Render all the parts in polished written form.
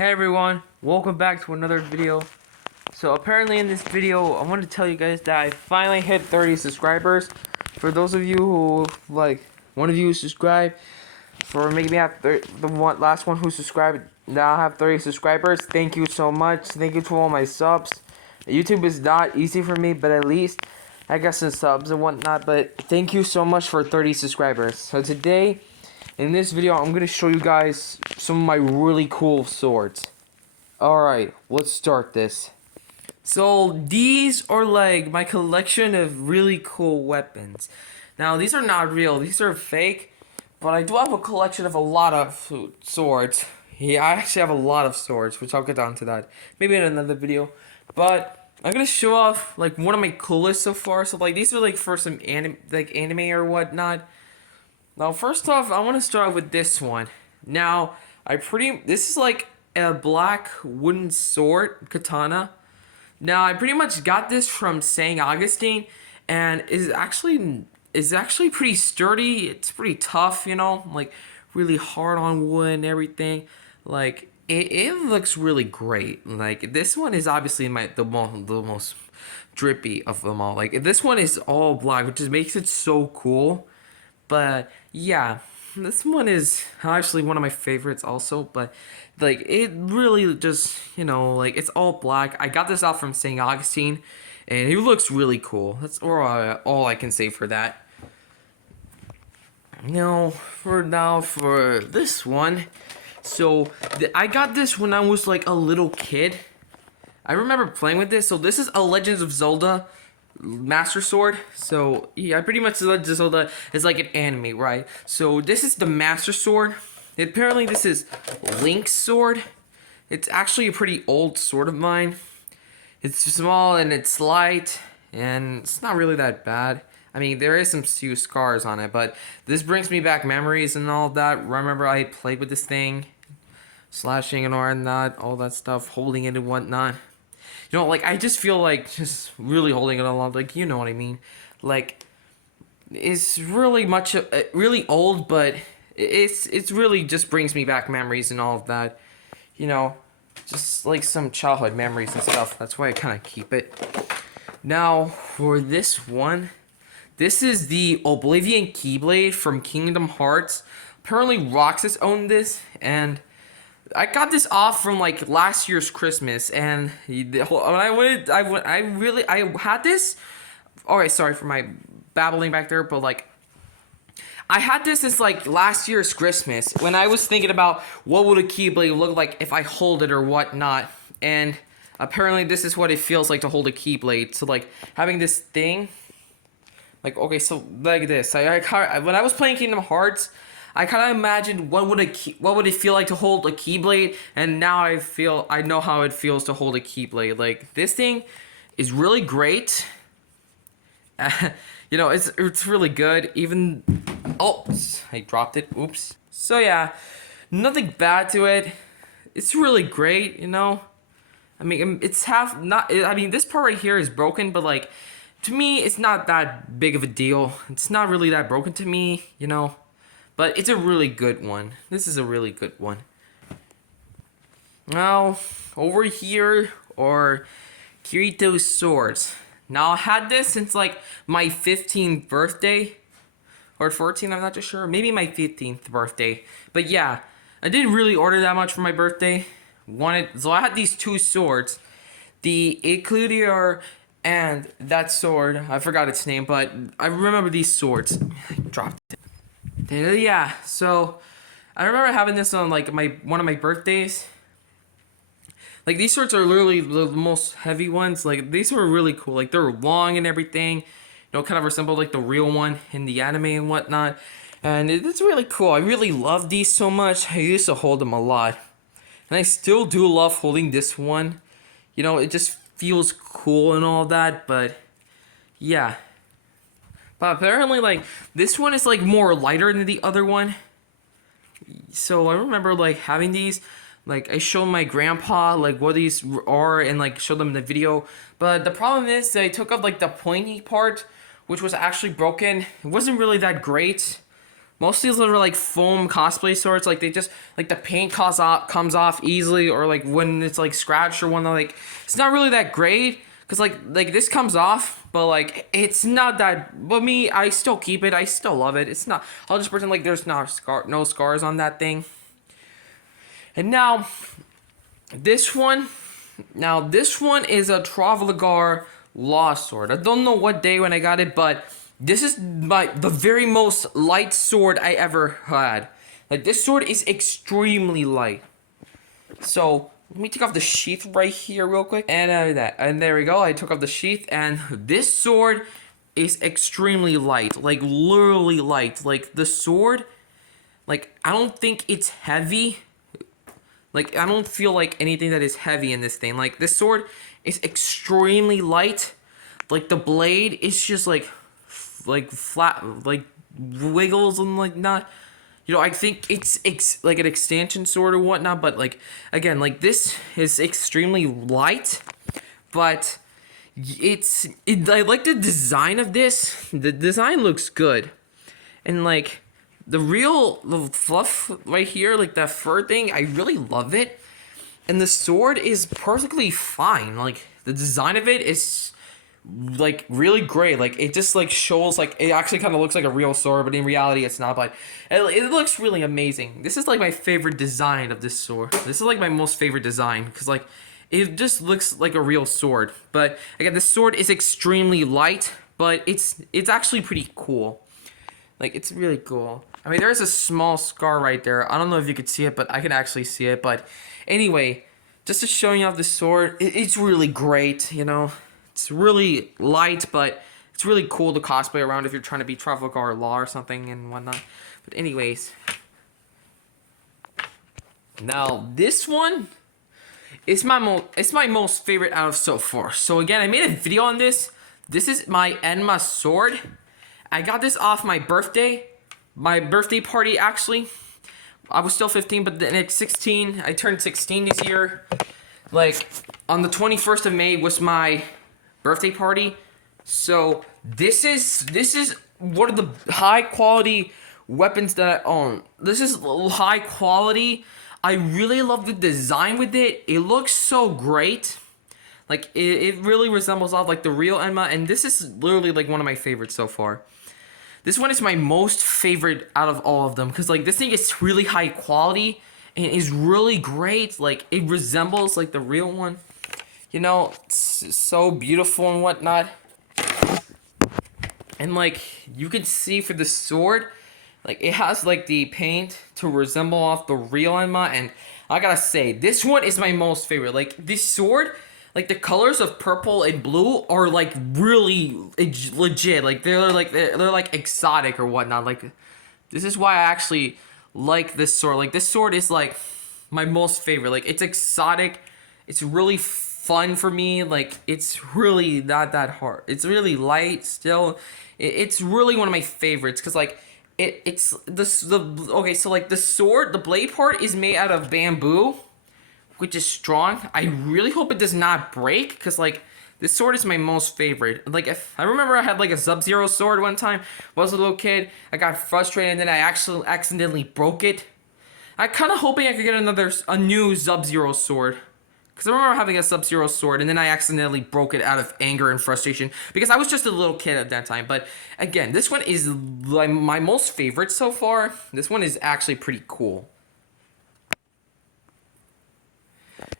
Hey everyone, welcome back to another video. So apparently in this video, I want to tell you guys that I finally hit 30 subscribers. For those of you who, one of you subscribed, for making me have last one who subscribed, now I have 30 subscribers. Thank you so much. Thank you to all my subs. YouTube is not easy for me, but at least I got some subs and whatnot. But thank you so much for 30 subscribers. So today, in this video, I'm going to show you guys some of my really cool swords. Alright, let's start this. So, these are like my collection of really cool weapons. Now, these are not real, these are fake. But I do have a collection of a lot of swords. Yeah, I actually have a lot of swords, which I'll get down to that maybe in another video. But I'm going to show off like one of my coolest so far. So, like, these are like for some anime or whatnot. Now, first off, I want to start with this one. Now, this is like a black wooden sword, katana. Now, I pretty much got this from St. Augustine, and is actually pretty sturdy. It's pretty tough, you know, like really hard on wood and everything. Like it looks really great. Like this one is obviously the most drippy of them all. Like this one is all black, which just makes it so cool. But yeah, this one is actually one of my favorites also, but like it really just, you know, like it's all black. I got this out from St. Augustine and it looks really cool. That's all I can say for that. Now, for this one, so I got this when I was like a little kid. I remember playing with this. So this is a Legends of Zelda Master Sword. So yeah, pretty much Legends of Zelda is like an anime, right? So this is the Master Sword. Apparently this is Lynx Sword. It's actually a pretty old sword of mine. It's small and it's light and it's not really that bad. I mean, there is some few scars on it, but this brings me back memories and all that. Remember I played with this thing, slashing and all that stuff, holding it and whatnot. You know, like, I just feel like just really holding it along, like, you know what I mean. Like, it's really really old, but it's really just brings me back memories and all of that. You know, just like some childhood memories and stuff. That's why I kind of keep it. Now, for this one, this is the Oblivion Keyblade from Kingdom Hearts. Apparently, Roxas owned this, and I got this off from like last year's Christmas, and when I had this. Alright, sorry for my babbling back there, but like I had this since like last year's Christmas when I was thinking about what would a Keyblade look like if I hold it or whatnot, and apparently this is what it feels like to hold a Keyblade. So like having this thing, like okay, so like this. When I was playing Kingdom Hearts, I kind of imagined what would it feel like to hold a Keyblade, and now I know how it feels to hold a Keyblade. Like this thing is really great. You know, it's really good. Even I dropped it. Oops. So yeah, nothing bad to it. It's really great. You know, I mean it's I mean this part right here is broken, but like to me it's not that big of a deal. It's not really that broken to me. You know. But it's a really good one. This is a really good one. Now, over here are Kirito Swords. Now, I had this since like my 15th birthday. Or 14th, I'm not too sure. Maybe my 15th birthday. But yeah, I didn't really order that much for my birthday. So I had these two swords. The Eclairer and that sword. I forgot its name, but I remember these swords. I dropped it. Yeah, so I remember having this on like one of my birthdays. Like these swords are literally the most heavy ones. Like these were really cool. Like they're long and everything. You know, kind of resemble like the real one in the anime and whatnot. And it's really cool. I really love these so much. I used to hold them a lot. And I still do love holding this one. You know, it just feels cool and all that, but yeah. But apparently, like, this one is, like, more lighter than the other one. So, I remember, like, having these. Like, I showed my grandpa, like, what these are and, like, showed them in the video. But the problem is that I took out, like, the pointy part, which was actually broken. It wasn't really that great. Most of these are like foam cosplay swords. Like they just like the paint comes off easily, or like when it's like scratched or when like it's not really that great. Cause like this comes off, but like it's not that. But me, I still keep it. I still love it. It's not. I'll just pretend like there's no scars on that thing. And now, this one. Now this one is a Travalagar Lost Sword. I don't know what day when I got it, but this is the very most light sword I ever had. Like this sword is extremely light. So let me take off the sheath right here real quick. And there we go. I took off the sheath, and this sword is extremely light. Like literally light. Like the sword, like I don't think it's heavy. Like I don't feel like anything that is heavy in this thing. Like this sword is extremely light. Like the blade is just like flat, like wiggles and like not. You know, I think it's like an extension sword or whatnot, but like again, like this is extremely light, but I like the design of this. The design looks good, and like the fluff right here, like that fur thing, I really love it, and the sword is perfectly fine. Like the design of it is like really great. Like it just like shows like it actually kind of looks like a real sword, but in reality it's not. But it looks really amazing. This is like my favorite design of this sword. This is like my most favorite design because like it just looks like a real sword. But again, this sword is extremely light, but it's actually pretty cool. Like it's really cool. I mean, there's a small scar right there. I don't know if you could see it, but I can actually see it. But anyway, just to show you off this sword, it's really great, you know. It's really light, but it's really cool to cosplay around if you're trying to be Travalagar Law or something and whatnot. But anyways, now this one is my most favorite out of so far. So again, I made a video on this. This is my Enema Sword. I got this off my birthday party actually. I was still 15, but then at 16, I turned 16 this year. Like on the 21st of May was my birthday party. So this is one of the high quality weapons that I own. This is high quality. I really love the design with it. It looks so great. Like it really resembles off like the real Enema, and this is literally like one of my favorites so far. This one is my most favorite out of all of them because like this thing is really high quality and is really great. Like it resembles like the real one. You know, it's so beautiful and whatnot. And like you can see for the sword, like it has like the paint to resemble off the real Enema, and I gotta say this one is my most favorite. Like this sword, like the colors of purple and blue are like really legit. Like they're like exotic or whatnot. Like this is why I actually like this sword. Like this sword is like my most favorite. Like it's exotic. It's really fun for me. Like it's really not that hard. It's really light still. It's really one of my favorites because like it's okay. So like the sword, the blade part is made out of bamboo, which is strong. I really hope it does not break because like this sword is my most favorite. Like if I remember I had like a Sub-Zero sword one time when I was a little kid. I got frustrated and then I actually accidentally broke it. I kind of hoping I could get a new Sub-Zero sword. Because I remember having a Sub-Zero sword and then I accidentally broke it out of anger and frustration because I was just a little kid at that time. But again, this one is like my most favorite so far. This one is actually pretty cool.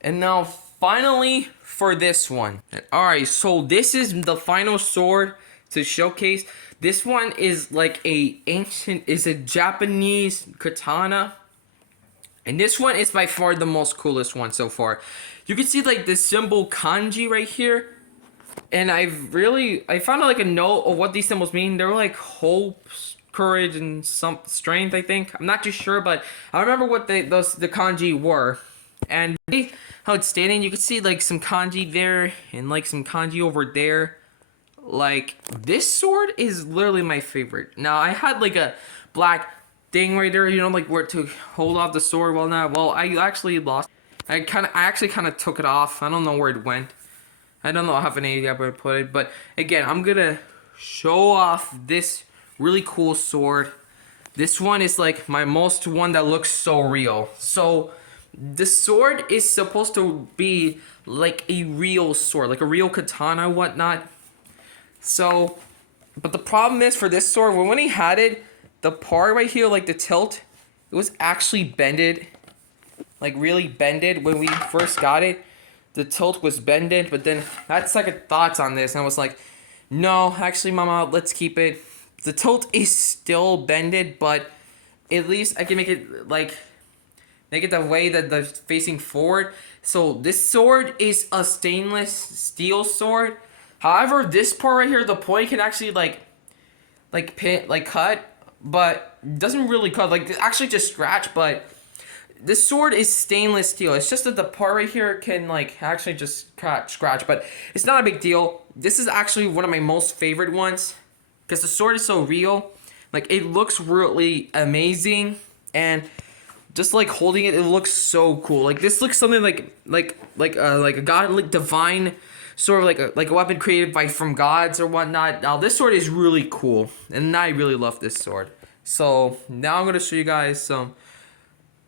And now finally for this one. Alright, so this is the final sword to showcase. This one is like is a Japanese katana. And this one is by far the most coolest one so far. You can see like the symbol kanji right here. And I found out like a note of what these symbols mean. They're like hope, courage, and some strength, I think. I'm not too sure, but I remember what the kanji were. And how it's stating, you can see like some kanji there and like some kanji over there. Like this sword is literally my favorite. Now I had like a black thing right there, you know, like where to hold off the sword. Well, I actually lost. I actually kind of took it off. I don't know where it went. I don't know how any idea where I put it. But again, I'm gonna show off this really cool sword. This one is like my most one that looks so real. So the sword is supposed to be like a real sword, like a real katana and whatnot. So, but the problem is for this sword, when he had it, the part right here, like the tilt, it was actually bended, like really bended when we first got it. The tilt was bended, but then I had second thoughts on this, and I was like, no, actually, Mama, let's keep it. The tilt is still bended, but at least I can make it like make it the way that the facing forward. So this sword is a stainless steel sword. However, this part right here, the point can actually like pin, like cut, but doesn't really cut. Like actually just scratch, but this sword is stainless steel. It's just that the part right here can like actually just scratch, but it's not a big deal. This is actually one of my most favorite ones because the sword is so real. Like it looks really amazing, and just like holding it, it looks so cool. Like this looks something like a godly divine sort of like a weapon created by from gods or whatnot. Now this sword is really cool, and I really love this sword. So now I'm gonna show you guys some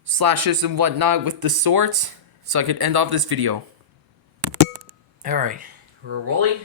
slashes and whatnot with the swords, so I can end off this video. All right, we're rolling.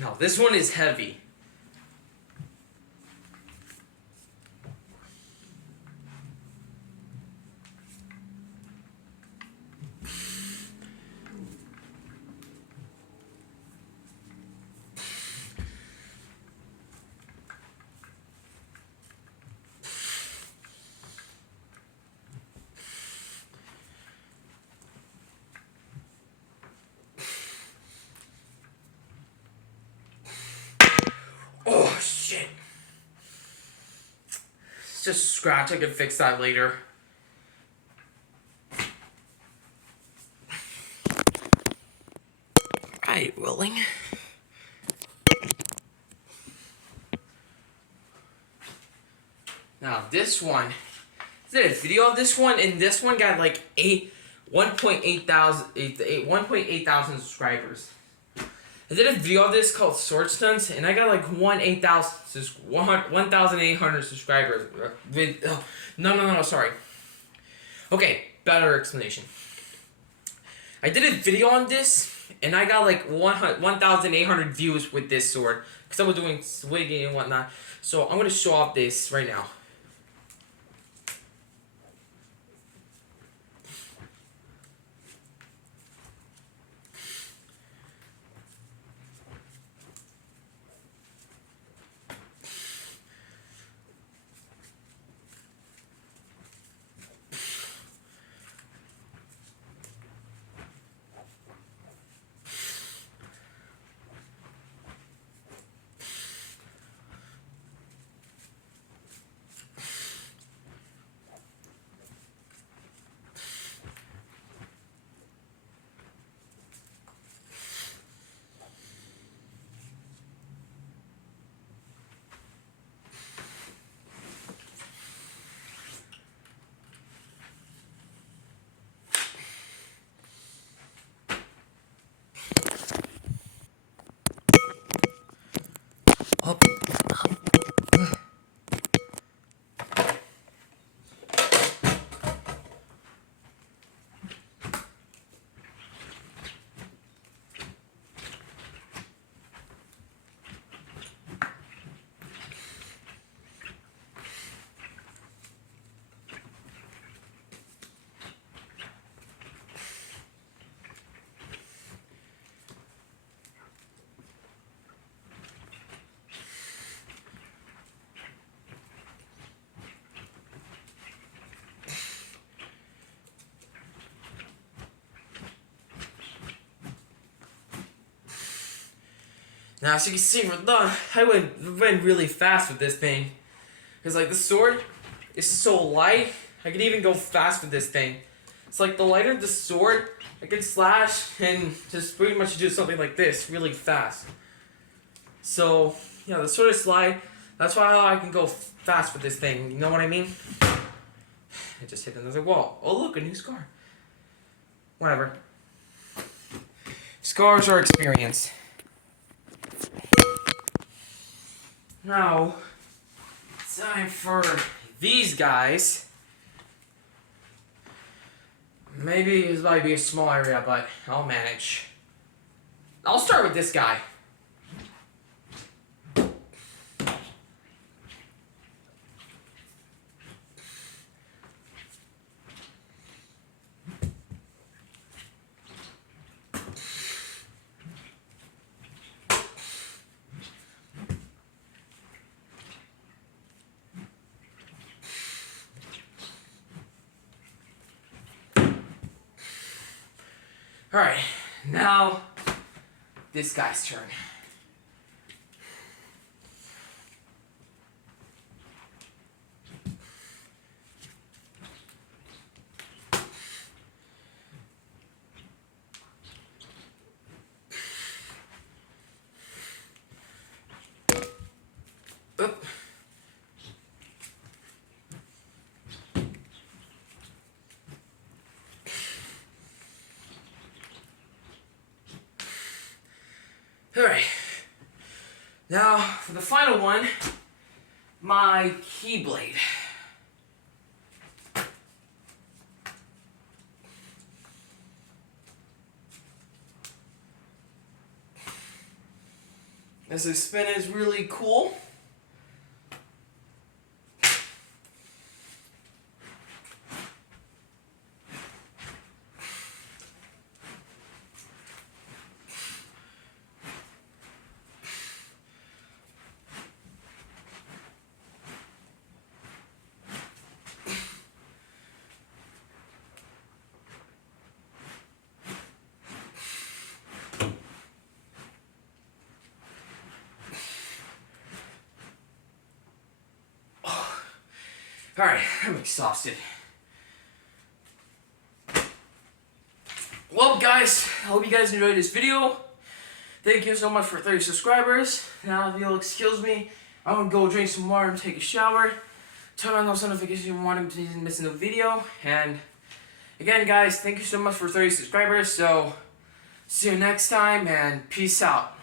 Now this one is heavy. Oh shit. It's just a scratch, I can fix that later. Alright, rolling. Now this one, I did a video of this one, and this one got like 1.8 thousand subscribers. I did a video of this called Sword Stunts, and I got like 1,800 subscribers. No, sorry. Okay, better explanation. I did a video on this, and I got like 1,800 views with this sword, because I was doing swigging and whatnot. So I'm going to show off this right now. Up. Now, as you can see, I went really fast with this thing. Because, like, the sword is so light, I can even go fast with this thing. It's like, the lighter the sword, I can slash and just pretty much do something like this really fast. So, yeah, the sword is light. That's why I can go fast with this thing. You know what I mean? I just hit another wall. Oh, look, a new scar. Whatever. Scars are experience. Now, time for these guys. Maybe this might be a small area, but I'll manage. I'll start with this guy. Alright, now this guy's turn. Oop. Alright, now for the final one, my Keyblade. This spin is really cool. Alright, I'm exhausted. Well, guys, I hope you guys enjoyed this video. Thank you so much for 30 subscribers. Now, if you'll excuse me, I'm gonna go drink some water and take a shower. Turn on those notifications if you want to miss no video. And again, guys, thank you so much for 30 subscribers. So, see you next time, and peace out.